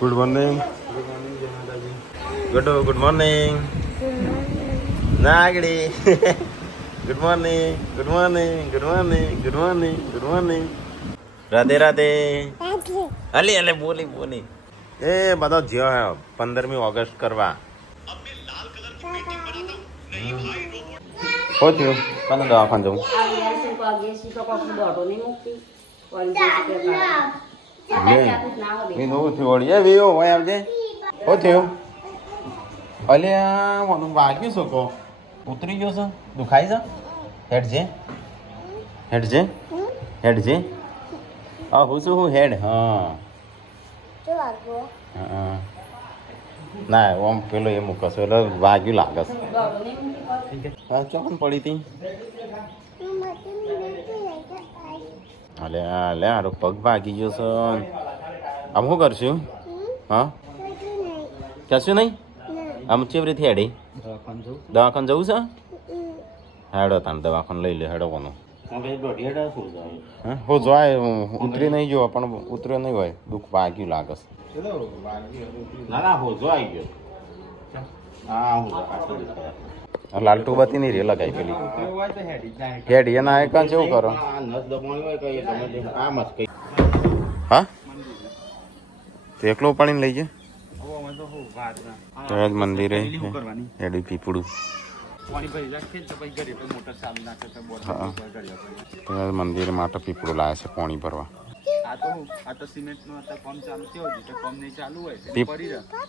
Good morning. Good morning નાગડી. Good morning good morning good morning good morning good morning. Radhe Radhe. અલી અલે બોલી બોલી એ બધો જ્યો હે 15મી ઓગસ્ટ કરવા. શું થયું? કોને દવાખાને જવું? વાગ્યું છો કો ઉતરી ગયો છો? દુખાય છે? હેડ છે. હા હું છું હું હેડ. હા ના ઓમ પેલો એ મૂકશો એટલે વાગ્યું લાગે છે. હા ચોકન પડી હતી. અલે લે હારો પગ ભાગી ગયો છે. આમ શું કરશું? હા કશું નહીં. આમ ચેવરી હેડી દવાખાને જવું છે? હેડો તાને દવાખાને લઈ લે હેડો કોનું. હો જાય ઉતરી નહીં ગયો પણ ઉતર્યો નહીં હોય દુઃખ વાગ્યું લાગે છે. ના હોજો આવી ગયો. હા લાલટુ બતી નહીં રે લગાઈ પેલી હેડી એના એક કેવું કરો? હા તો એકલો ઉપાડીને લઈ જાય મંદિરે હેડી પીપળું. હા મંદિરે માટે પીપળું લાવે છે પાણી ભરવા.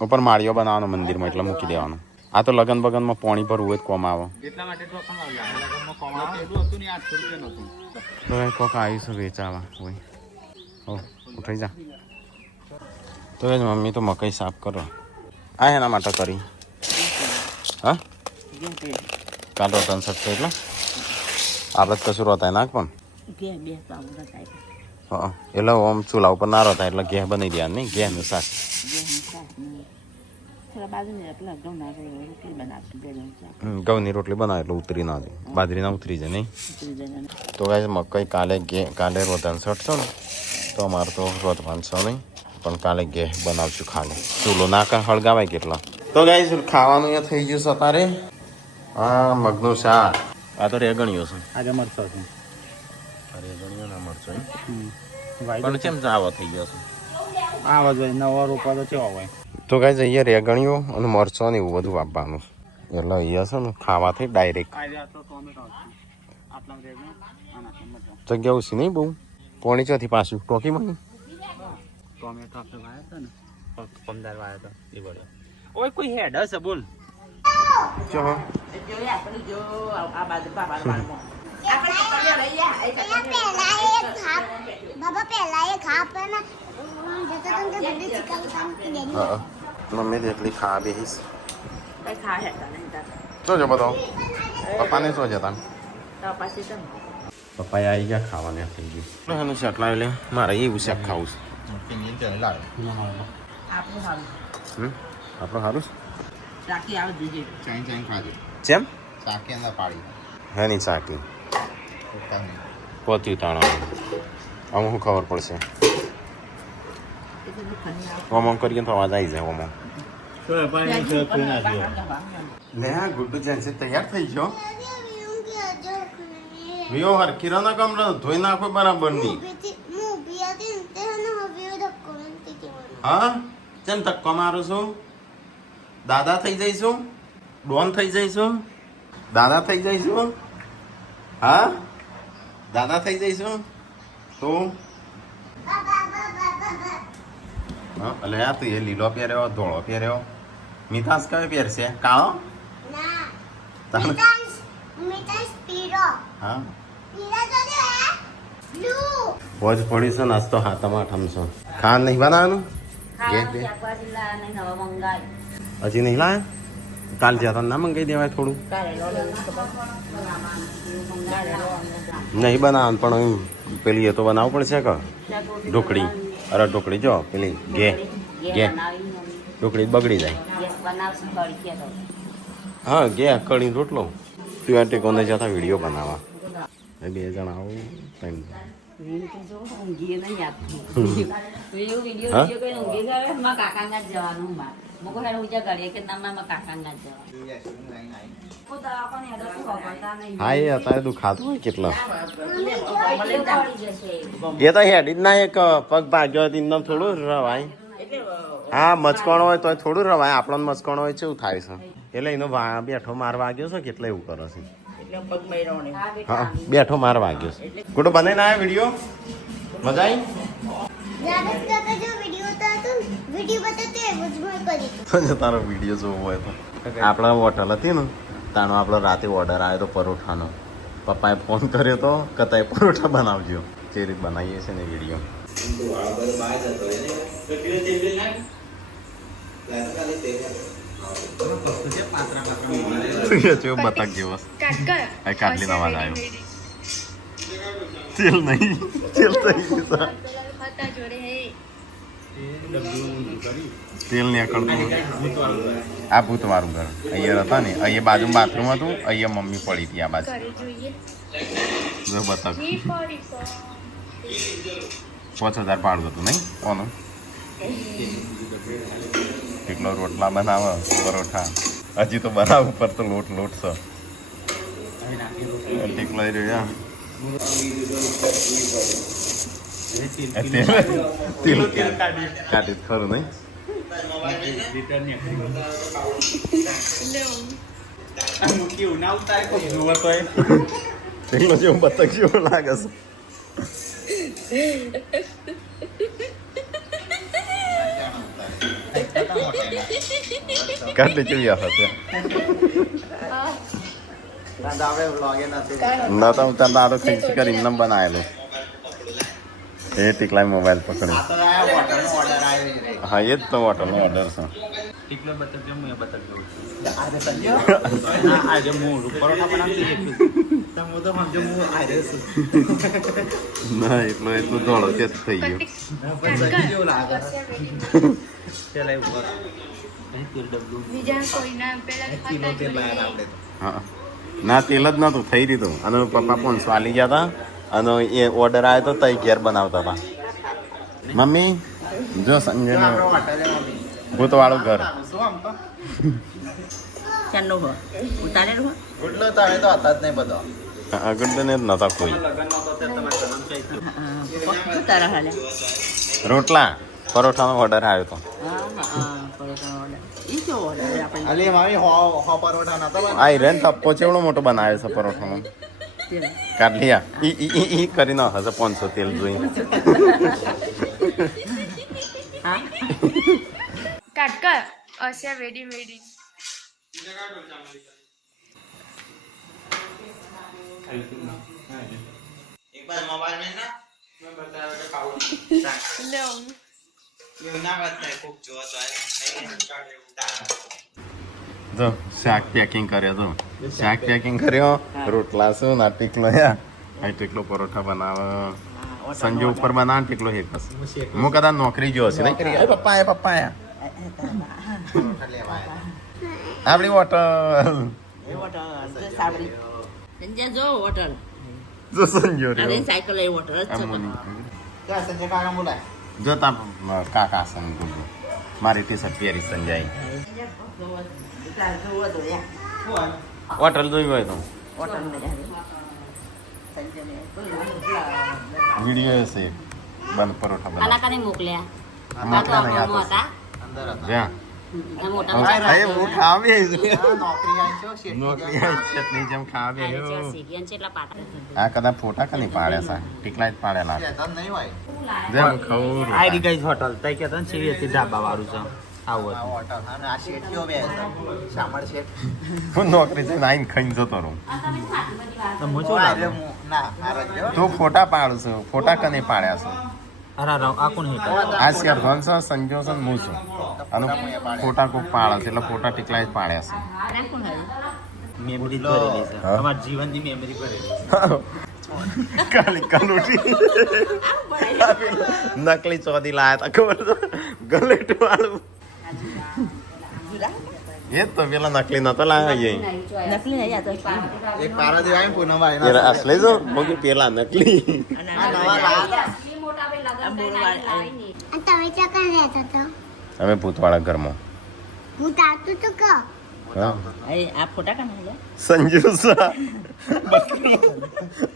ઉપર માળીઓ બનાવવાનો મંદિરમાં એટલે મૂકી દેવાનું. આ તો લગન બગનમાં પાણી ભરવું હોય કોમ આવે. કોક આવ્યું છે વેચાવા હોય. હો ઉઠાઈ જા. તો એ જ મમ્મી તો મકાઈ સાફ કરો. આ એના માટે કરી. હા કાલ રોટન શકશે એટલે આપણે કશું રોતાય નાખ પણ. હા એટલે આમ ચૂલા ઉપર ના રોતાય એટલે ઘેર બનાવી દેવાનું નહીં. ઘેરનું શાક ઘઉંની રોટલી બનાવે એટલે ઉતરી ના દે. બાજરી ના ઉતરી જાય નહીં. તો ગાય મકાઈ કાલે રોધાન સટશો ને તો અમારે તો રોધવાનું છે નહીં પણ કાલે ઘેર બનાવશું ખાલી. ચૂલો નાકા હળગાવાય કેટલા. તો ગાય ખાવાનું અહીંયા થઈ ગયું છે અત્યારે. હા મગનું શાક. આ તો રેગણીઓ છે. આજે મરચો છે. રેગણીઓ ના મરચો પણ કેમ આવો થઈ ગયો છે? આવા જોઈએ નવા રોપા તો કેવા હોય. તો ગાય અહીંયા રેગણીઓ અને મરચો ને એવું બધું વાપવાનું એટલે અહીંયા છે ને ખાવાથી ડાયરેક્ટ જગ્યા ઓછી નહીં બહુ. પોણી ચોથી પાછું ટોકીમાં ટોમેટો આપણે વાયા હતા ને 15 વાયા હતા એ બળ્યો. ઓય કોઈ હેડ હશે બોલ. જો આ બાજુ બાબા મમ્મી એટલી ખા બેહીશ શું છે બધો? પપ્પાને શું જતા? પપ્પા આવી ગયા ખાવાને થઈ ગયું. એનું શાક લાવી લે. મારે એવું શાક ખાવું છે. આપણું સારું ચેમ હે નહીં ચાકી પોતી તાણા આમાં શું ખબર પડશે? ઓમો કરીએ તો અવાજ આવી જાય. ઓમો લે હા ગુડ્ડુ જેન્સી તૈયાર થઈ ગયો. વિયો હરખી ના કમરે ધોઈ નાખો બરાબર ની. હા કેમ ધક્કો મારું છું? દાદા થઈ જઈશું? ડોન થઈ જઈશું? દાદા થઈ જઈશું? હા દાદા થઈ જઈશું તું? હા એટલે યાર તું એ લીલો પહેર્યો ધોળો પહેર્યો. મિતાંશ કયો પહેરશે? કાળો? હા ભોજ પડી છે નાસ્તો હાથમાં ઠમશો. ખાન નહીં બનાવવાનું? હજી નહીં લાયા? કાલ જતા ના મંગાવી દેવાય થોડું. નહીં બનાવવાનું પણ પેલી એ તો બનાવવું પડશે કે ઢોકળી. અરે ઢોકળી જો પેલી ઘે ઢોકળી બગડી જાય. હા ઘે કઢી રોટલો. તું કોને જતા વિડીયો બનાવવા બે જણા આવું હા એ અત્યારે દુખાતું હોય કેટલા એ તો હેડી જ ના એક પગ ભાગ્યો હોય એમને થોડું રવાય હા મચકોણ હોય તો થોડું રવાય આપણને મચકોણ હોય કેવું થાય છે એટલે એનો બેઠો માર વાગ્યો છે કેટલા એવું કરે છે હા બેઠો માર વાગ્યો છે ગુડો બને ના વિડીયો મજા આવી તારો વિડીયો જોવો હોય તો આપણા હોટલ હતી ને તાનો આપણો રાતે ઓર્ડર આવ્યો તો પરોઠાનો પપ્પાએ ફોન કર્યો તો કતાય પરોઠા બનાવજો જે રીત બનાવીએ છે ને વિડીયો બતક જેવો કાટલી અવાજ આવ્યો તેલ નહીં તેલ તેલ નીકળતું આ ભૂતવાળું ઘર અહીંયા હતા ને અહીંયા બાજુ બાથરૂમ હતું અહીંયા મમ્મી પડી હતી આ બાજુ જો બતક 5000 ભાડું હતું નહીં કોનું કેટલો રોટલા બનાવે પરોઠા હજી તો બનાવ ઉપર તો લોટ છે ટીકલો રહ્યો તેલ કાઢી ખરું નહીં તેલો જેવું બતક જેવું લાગે છે કાઢી કેવી હશે ના તો હું ત્યાં દાડો ખીચી કરીને નમ બનાવેલું એ ટીકલા મોબાઈલ પકડી હા એ જ તો હોટલનો ઓર્ડર છે ના એટલું દોડો તે જ થઈ ગયો હા ના તેલ જ નતું થઈ દીધું અને પપ્પા 500 આલી ગયા હતા અને એ ઓર્ડર આવ્યો તો તઈ ઘેર બનાવતા હતા મમ્મી જો સંજય ભૂતવાળું ઘર આગળ તો નતા કોઈ રોટલા પરોઠાનો ઓર્ડર આવ્યો હતો આ હિરેન ટપ્પો ચેવડો મોટો બનાવ્યો છે પરોઠાનો કાઢલિયા ઈ કરીને હશે 500 તેલ જોઈને કાટકર અસ્યા વેડી વેડી एक बार मोबाइल में ना मैं बताया था पावर लो ये ना बताए खूब जो तो है જો શાક પેકિંગ કર્યો તો શાક પેકિંગ કર્યો રોટલા શું ના ટીકલો યા આ ટીકલો પરોઠા બનાવે સંજય ઉપર બનાવ ટીકલો હે બસ હું કદાચ નોકરી જો હશે નહીં એ પપ્પા આપણી હોટલ જો હોટલ જો સંજય રે અરે સાયકલ એ હોટલ જ છે ક્યાં સંજય કાકા બોલાય જો તા કાકા સંજય મારી ટી-શર્ટ પહેરી સંજય હોટલ જોઈ હોય તો વિડીયો છે બંધ પરોઠા બના આના કને મોકલ્યા મોકલ્યા નહીં હતા અંદર જ્યાં મોટા અરે હું ખાવે નોકરી ચટણી જેમ ખાવે આ કદાચ ફોટા કની પાડ્યા છે ટીકલા જ પાડેલા જેમ ખવું આઈડી ગાઈઝ હોટલ તઈ કે તન સેવી હતી ધાબા વાળું છે આવું હોટલ અને આ શેઠ કયો બે શામળ શેઠ હું નોકરી જઈને આઈને ખાઈને જતો રહું મોચો ના લાગે આ રજો તું ફોટા પાડું છું ફોટા કની પાડ્યા છે અરે આ કોણ હેઠળ આ શેરધન છે સંજો છે હું છું અને ફોટા કોક પાડે છે એટલે ફોટા ટીકલા જ પાડ્યા મેમરી ભરેલી છે હા. અમાર જીવનની મેમરી ભરેલી છે છે કાલી કનુટી નકલી ચોદી લાયા તા ખબર છે ગલેટ વાળું એ તો પેલા નકલી નતો લાવ્યો એ નકલી નહીં આ તો એક પારાથી આવ્યો પૂનમભાઈ પેલા અસલી જો મગી પેલા નકલી અને આ નવા લાવ્યા આ બોરવાળા અને તમે ચકન રહેતો તો અમે ભૂતવાળા ઘરમાં હું તાતું તો કહો હા આ ફોટા કામ હે સંજુ સા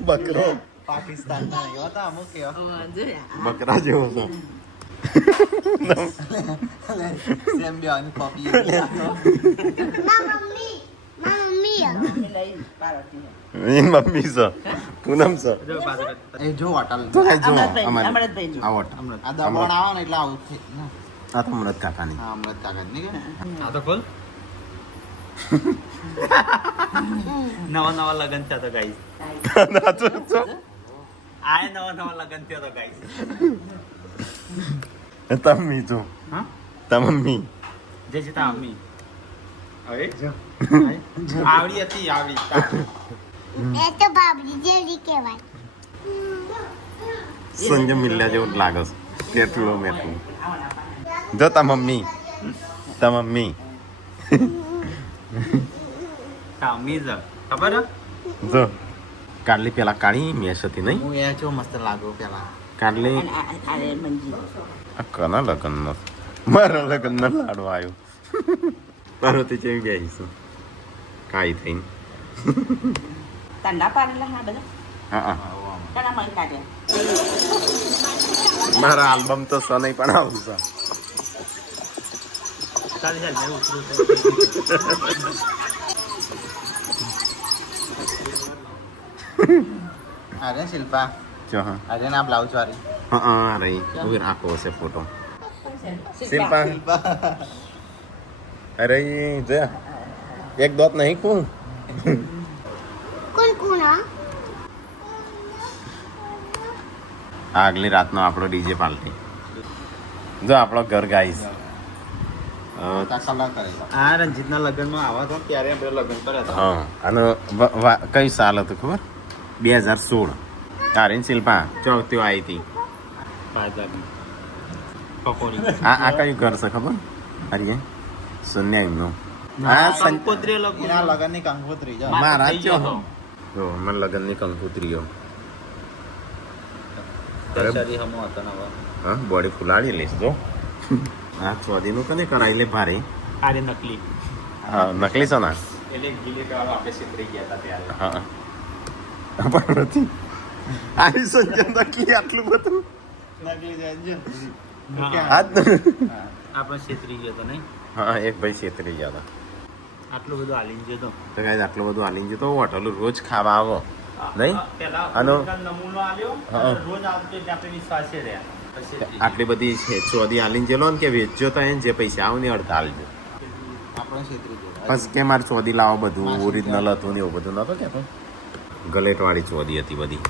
બકરો પાકિસ્તાન ના આવ્યો હતા અમુક એવા બકરા જેવો છે સેમ બી આની કોપી મારા મમ્મી લઈ પારતી એ મમ્મી છે પૂનમ છે જો પાછળ એ જો હોટલ તો આ જો અમરતભાઈ, અમારી અમરતભાઈ. આ હોટલ આ દબાણ આવે ને એટલે આવું થઈ ને. આ તો અમરત કાકાની હા અમૃત કાકા નહીં કે આ તો ખોલ નવા લગન થયા તો ગાઈસ ના તો આ નવા લગન થયા તો ગાઈસ તમ્મી જો હા તમ્મી જે છે તા અમ્મી હવે આવડી હતી આવડી એ તો બાબરી જેવી કહેવાય સંજય મિલ્યા જેવું જ લાગે છે કેટલું મેટલું જો તા મમ્મી અમ્મી જ ખબર હે? જો કાઢલી પેલા કાળી મેસ હતી નહીં હું એ જો મસ્ત લાગુ પેલા કાઢલી અને આ મંજી આ કના લગ્ન નો મારા લગ્ન નો લાડો આવ્યો પાર્વતી જેવી બેહીશું કાઈ થઈને તંડા પારેલા હા બધા હા કણા મળી કાઢ્યા મારા આલ્બમ તો સ નહીં પણ આવું છે ચાલ ચાલ મેં ઉતરું અરે શિલ્પા જો હા અરે ના બ્લાઉઝ વાળી હા રહી ઉભી રાખો હશે ફોટો શિલ્પા અરે જો એક દોત નહીં કું કોણ કોણ આગલી રાતનો આપણો ડીજે પાર્ટી જો આપણો ઘર ગાઈસ કલર કરેલો આ રંજીતના લગ્નમાં આવા તો ત્યારે આપણે લગ્ન કર્યા હતા હા અને કઈ સાલ હતું ખબર 2016 તારીન શિલ્પા ચોકતીઓ આવી હતી બાજારની પકોડી આ કયું ઘર છે ખબર અરે સોન્યા એમનું હા કંકોત્રી લગ્ન એના લગનની કંકોત્રી જો મારા થઈ ગયો ચો જો મને લગનની કંકોત્રીઓ શરીર હમો હતા નવા હા બોડી ફુલાડી લઈશ જો આ ચોદીનું કને કરાવી લે ભારે આરે નકલી હા નકલી છે ના એટલે ગીલે કાળો આપણે છેતરી ગયા હતા ત્યારે હા પણ નથી આની સંજય નકલી આટલું બધું નકલી જાય આજ આપણે છેતરી ગયો તો નહીં હા એક ભાઈ છેતરી ગયા હતા આટલું બધું હાલીને ગયો તો તો કાંઈ આટલું બધું હાલીને જતો હોટલ રોજ ખાવા આવો નહીં પેલા આનો- નમૂનો આવ્યો હા. અને રોજ આવતો એટલે આપણે વિશ્વાસે રહ્યા પછી આટલી બધી છે ચોદી હાલીને જેલો ને કે વેચજો તો એને જે પૈસા આવે ને અડધા હાલજો આપણે છેતરી ગયો બસ કે મારે ચોદી લાવો બધું ઓરિજિનલ હતું ને એવું બધું નતો કેતો ગલેટ વાળી ચોદી હતી બધી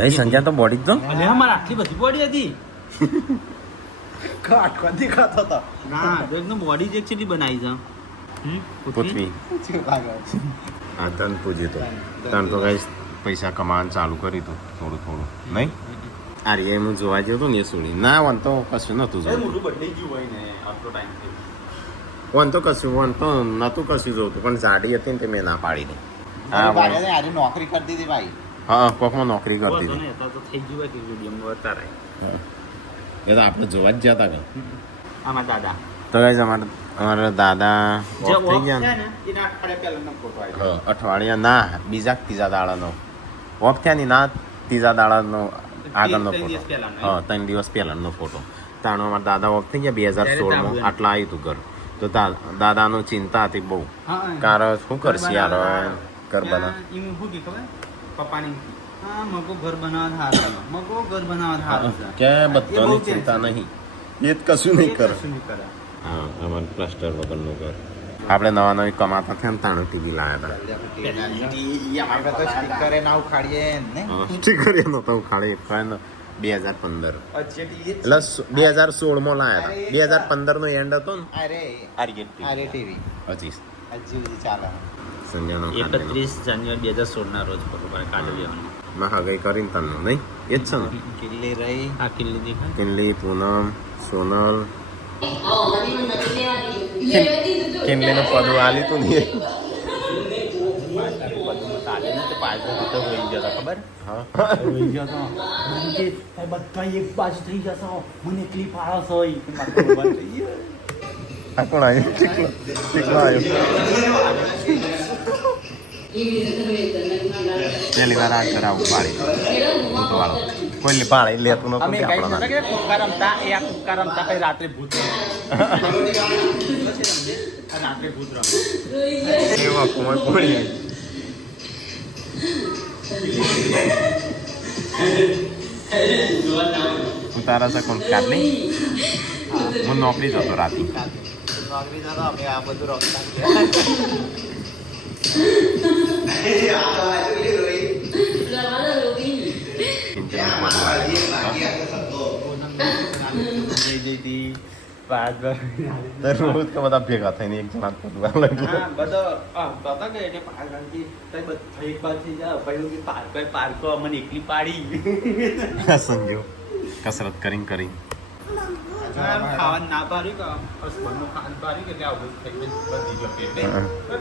એ સંજય તો બોડી જ તો અલે અમારે આટલી બધી બોડી હતી ખાટવાથી ખાતો હતો ના તો એકદમ બોડી જ એકચ્યુઅલી બનાવી છે પૃથ્વી શું લાગે આ ધન પૂજી તો ધન તો કઈ પૈસા કમાવાનું ચાલુ કર્યું હતું થોડું થોડું નહીં આ રે હું જોવા ગયો હતો ને એ સોડી ના વન તો કશું નતું જોયું મોટું બદલાઈ ગયું હોય ને આટલો ટાઈમ થયો વન તો કશું વન તો નતું કશું જોતું પણ જાડી હતી ને તે મેં ના પાડી દઈ હા ભાઈ આજે નોકરી કરતી હતી ભાઈ હા કોકમાં નોકરી કરતી તો હતી ને તો થઈ ગયું હોય કે વિડીયોમાં બતારાય એ તો આપણે જોવા જ ગયા હતા કે આમાં દાદા તો કઈ અમારા દાદા જે off થઈ ઓફ ગયા છે ને ને એના અઠવાડિયા પહેલાનો ફોટો આવ્યો હા, અઠવાડિયા ના બીજા ત્રીજા દાડાનો ઓફ થયા ની ના ત્રીજા દાડાનો આગળનો ત્રણ દિવસ ફોટો પહેલાનો. હા 3 દિવસ પહેલાનો ફોટો તાણો અમારા દાદા ઓફ થઈ ગયા 2016 માં આટલા આવ્યું હતું ઘર તો દાદાનો ચિંતા હતી બહુ હા કારણ શું કરશે યાર હવે ઘર બના એમ શું કે ખબર પપ્પાની હા મગો ઘર બનાવવા હાર મગો ઘર બનાવવા હાર કે બધાની ચિંતા નહીં એ જ કશું નહીં કરે કશું નહીં કરે હા અમારું પ્લાસ્ટર વગરનું ઘર આપણે નવા નવી કમાતા થયા ને તાણું ટીવી લાવ્યા આપણે તો સ્ટીકરે ના ઉખાડીએ ને હતા સ્ટીકર એ નતો ખાલી 2015 એટલે 2016 માં લાયા હતા 2015 નો એન્ડ હતો ને અરે અરે ટીવી હજી હજી ચાલે સંજયનો 31 જાન્યુઆરી 2016 ના રોજ ફોટો કાઢ્યો માં હગાઈ કરીને તનનો નહીં એ જ છે ને કિલ્લી રહી આ કિલ્લી દેખાય કિનલી પૂનમ સોનલ કિનલીનું પદું આલી તું નહીં ખબર હા રોઈ ગયો તો મને કે બધા એક બાજુ થઈ જશો મને એકલી પાડો છો આ કોણ આવ્યું ટીકલો આવ્યો પહેલી વાર આ કરાવું પાડી ભૂતવાળો કોઈ પાડી લેતું નતું અમે કે કઈ આપણો નતા કે કુક્કા રમતા એ આ કુક્કા રમતા પછી રાત્રે ભૂત રાત્રે ભૂત રમે એવા કોઈ કોણી ઉતારા છે કોણ કાઢલી હું નોકરી જતો રાતે નોકરી જતો અમે આ બધું રમતા જઈ જઈતી પાંચ રોજ તો બધા ભેગા થઈને એક જણા કરવા લાગ્યા હા બધો બાબા કે એટલે પાંચ વાગી તઈ બધા એક બાદ થઈ જાય પછી પાર્કો મને એકલી પાડી સંજો કસરત કરીને ખાવાનું ના પાડ્યું કે હસબન્ડનું ખાવાનું પાડ્યું કે આવું થઈ ગયું બધી ગયો પેટે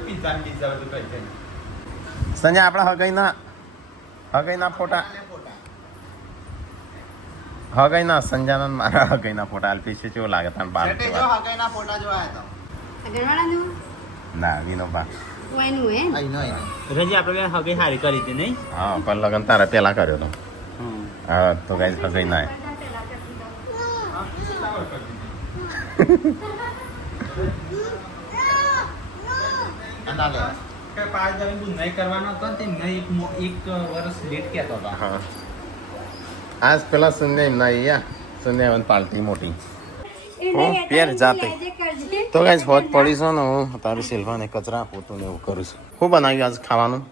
પિઝા બધું કઈ જાય સંજય આપણા હગઈના ફોટા હગઈના સંજાના ને મારા હગઈના ફોટા આલ્પી છે કેવો લાગે તને બાર જો હગાઈના ફોટા જોયા હતા ના વિનો બા રજી આપણે હવે હારી કરી હતી નહીં હા પણ લગન તારા પેલા કર્યો તો હા તો કઈ હગઈ ના અંડા લેવા કે પાંચ જણ ગુનાઈ કરવાનો હતો ને તે નહીં એક વર્ષ લેટ કહેતો હતો હા આજ પેલા સંજય ના સંજય પાર્ટી મોટી પેર જાતે તો કઈ હોત પડી છે ને હું તારી સિલ્વાને કચરા પોતું ને એવું કરું છું શું બનાવ્યું આજ ખાવાનું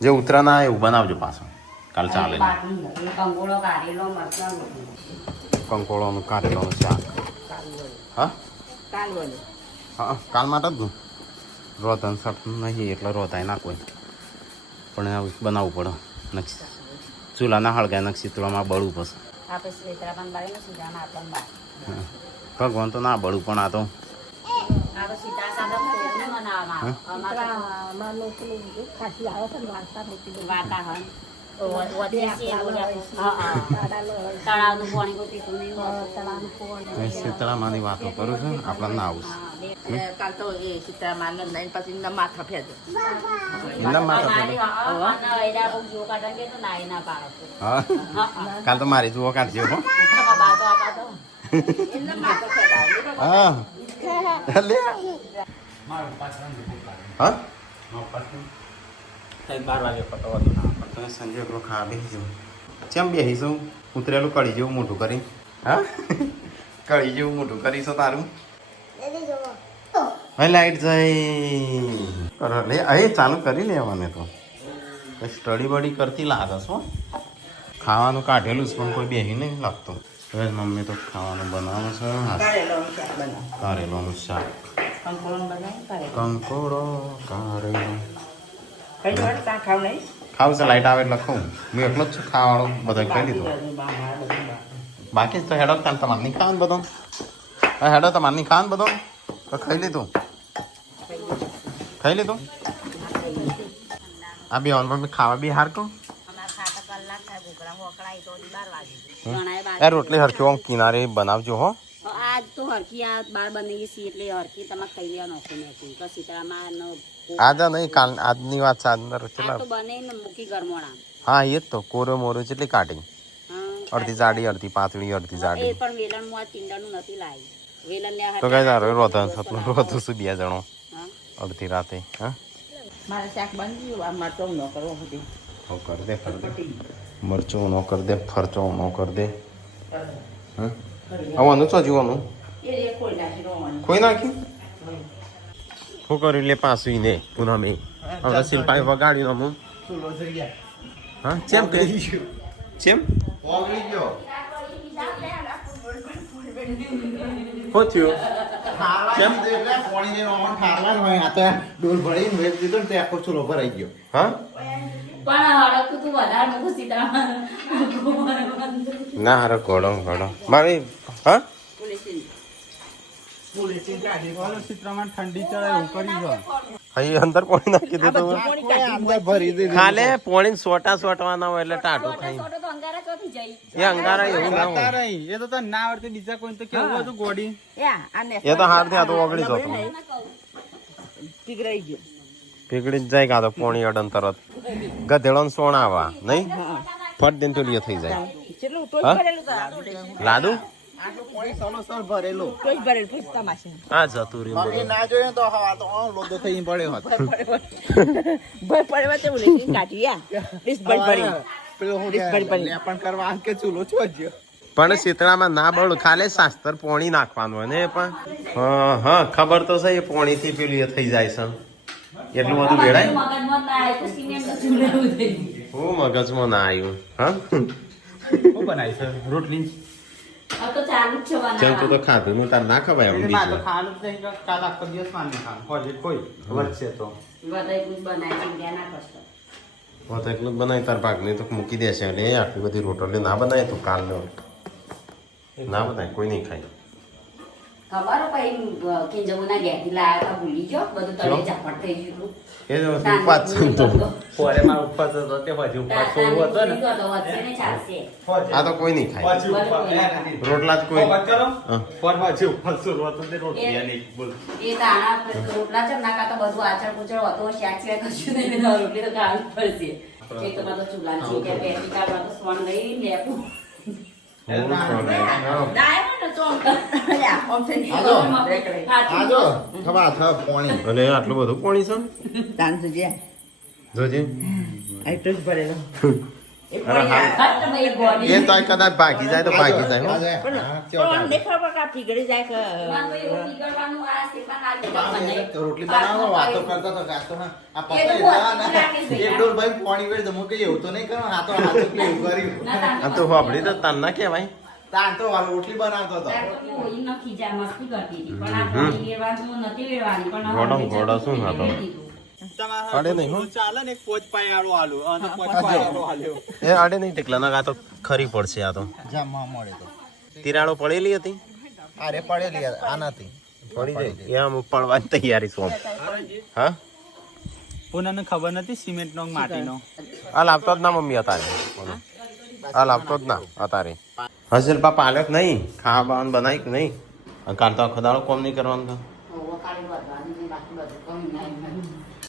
જે ઉતરા ના એવું બનાવજો પાછું કાલ ચાલે કંકોળોનું કારેલોનું શાક હા હા કાલ માટે જ ને રોતન સટ નહીં એટલે રોતાય ના કોઈ પણ આવું બનાવવું પડે નક્ષી ચૂલાના હળગાય નક્ષી ચૂલામાં બળવું પડશે ભગવાન તો ના બળવું પણ આ તો શીતળામાંની વાતો કરું છું આપણે ના આવું કાલ તો એ સીતારામ લઈને પછી એમના માથા ફેરવે હા કાલ તો મારી જુઓ કાઢજો હો હા લે હા 12 વાગે પટવાનું ના તમે સંજય પેલો ખા બેસીશું ચેમ બેસીશું ઉતરેલું કળી જેવું મોટું કરી હા કળી જેવું મોટું કરીશું તારું હવે લાઈટ જાય લે એ ચાલુ કરી લેવાને તો સ્ટડી બડી કરતી લાગસ હો ખાવાનું કાઢેલું છે પણ કોઈ બેસી નહીં લાગતું હવે મમ્મી તો ખાવાનું બનાવે છે કારેલોનું શાક કંકોડો કારેલો ખાવું છે લાઈટ આવે એટલે ખાઉં હું એકલો જ છું ખાવાળો બધા ખાઈ લીધું બાકી તો હેડો તાન તમારે નહીં ખાવાનું બધું હેડો તમારે નહીં ખાવાનું બધું તો ખાઈ લીધું આ બે ઓન ખાવા બી હારતું રોટલી હરખી આમ કિનારે બનાવજો હો આજ તો હરખી આ બાર બની છે એટલે હરખી તમારે ખાઈ લેવાનું નથી તો સીતારામાં આજે નહીં કાલ આજની વાત છે આજના કેટલા તો બને ને મૂકી ગરમોણા હા એ જ તો કોરો મોરો કેટલી કાઢી અડધી જાડી અડધી પાતળી અડધી જાડી એ પણ વેલણ માં ટીંડાનું નથી લાવી વેલણ ને તો કઈ તારો રોધન સતનું રોધું છું 2 જણો અડધી રાતે હા મારે શાક બની ગયું આ મરચો ન કરવો બધી હો કર દે મરચો નો કર દે ફરચો નો કર દે હા આવવાનું છો જીવાનું કોઈ નાખ્યું શું કર્યું લે પાછું ને પૂનમે હવે શિલ્પાઈ વગાડી નો હું હા ચેમ કરી ચેમ ઓગળી ગયો શું થયું કેમ એટલે પાણી ને ઓમણ ઠારવા હોય આ તો ડોલ ભરીને વેચ દીધો ને તે આખો ચૂલો ભરાઈ ગયો હા પણ હડક તું વધારે મૂકું સીતારામાં ના હારો ઘોડો મારી હા ઓલો ચિત્રમાં ઠંડી ચડે એવું કરી દો. અહીં અંદર પાણી નાખી દીધું હોય. અંદર ભરી દીધી ખાલે પોણી સોટવાના હોય એટલે ટાટું થાય છોટો તો અંગારા ચોથી જઈ એ અંગારા એવું ના હોય તારે એ તો તને ના આવડતી બીજા કોઈ તો કેવું હતું ગોડી એ તો હારથી આ તો ઓગળી જતો પીગળાઈ ગયો પીગળી જ જાય કાં તો પોણી અડન તરત ગધેડો ને સોણ આવા નહીં ફટ દિન તો લ્યો થઈ જાય કેટલું હા? ભરેલું તો લાદુ આટલું પાણી સલોસર ભરેલું ટોચ ભરેલું પછી તમાશે આ જતું રહ્યું બાકી ના જોઈએ તો હવા તો લોદો થઈ પડ્યો હતો ભય પડવા તેવું લઈ કાઢી ડીશ ભરી ભરી પેલો હું ડીશ ભરી ભરી લેપણ કરવા કે ચૂલો છોડ્યો પણ શીતળામાં ના બળ ખાલે શાસ્ત્ર પોણી નાખવાનું હોય ને એ પણ હા હા ખબર તો છે એ પોણી થી પેલું એ થઈ જાય છે એટલું બધું વેળાય મગજમાં ના આવે તો સિમેન્ટ તો ચૂલેવું થઈ હું મગજમાં ના આવ્યું હા શું બનાવી છે રોટલી આ તો ચાલુ જ છે જેમ તું બનાવવાનું. તો ખાધું હું તાર ના ખવાય એટલે ઊંધી મારે તો છે ખાવાનું જ નહીં કાલ આખો દિવસ માર નહીં ખાવાનું હોજે કોઈ વચ્ચે તો બધાય કુછ બનાય છે ઇન્ડિયા ના કષ્ટ હું તો એટલું જ બનાવી તાર ભાગની તો મૂકી દેશે એટલે એ આટલી બધી રોટલી ના બનાય તો કાલ ના બનાય કોઈ નહીં ખાય ખબર પછી કિંજમુના ઘેરથી લાયા હતા ભૂલી ગયો બધું તળે ઝાપટ થઈ ગયું એ તો ઉપાત છે ને તો પોરે મારો ઉપવાસ હતો તે હજી ઉપવાસ સોવું હતો ને વધશે ને ચાલશે આ તો કોઈ નહીં ખાય હજી ઉપવાસ રોટલા જ કોઈ વાત કરો હા. પર હજી ઉપવાસ શરૂ હતો તે રોટલી નહીં બોલ એ તાણા રોટલા ચમ નાખા તો બધું આચળ કુચળ હતો શાક સિવાય કશું નહીં ને રોટલી તો ખાવી જ પડશે એક તો મારો ચૂલા છે કે બેટી કાઢવા તો સોન લઈ લેપું આજો ખબર થા પાણી અને આટલું બધું પાણી છે તાન સુજે જોજે આટલું જ ભરેલો અરે હા એ તો કદાચ ભાગી જાય તો ભાગી જાય હો. પણ દેખાવ કા પીગળી જાય કે રોટલી બનાવો વાતો કરતા તો ગાતો હા આ પપ્પા એક ડોલ ભાઈ પાણી વેળ તો મૂકી એવું તો નહીં કરો આ તો હાથ એટલે એવું કર્યું આ તો હોબળી તો તાર ના કહેવાય તાન તો આ રોટલી બનાવતો હતો ઘોડો ઘોડો શું હતો અડે નહીં હો. ચાલે ને એક પોચ પાયાળો આલુ અને પોચ પાયાળો આલ્યો એ આડે નહીં ટેકલા ના આ તો ખરી પડશે આ તો જમવા મળે તો તિરાડો પડેલી હતી અરે પડેલી આ નથી પડી જાય એ આમ પડવાની તૈયારી શું હા પૂનાને ખબર નથી સિમેન્ટ નો માટીનો આ લાવતો જ ના મમ્મી અતારે આ લાવતો જ ના અતારે હસેલ પા પાલક નહીં ખાવા બનાવી કે નહીં કાલ તો આખો દાડો કોમ નહીં કરવાનું તો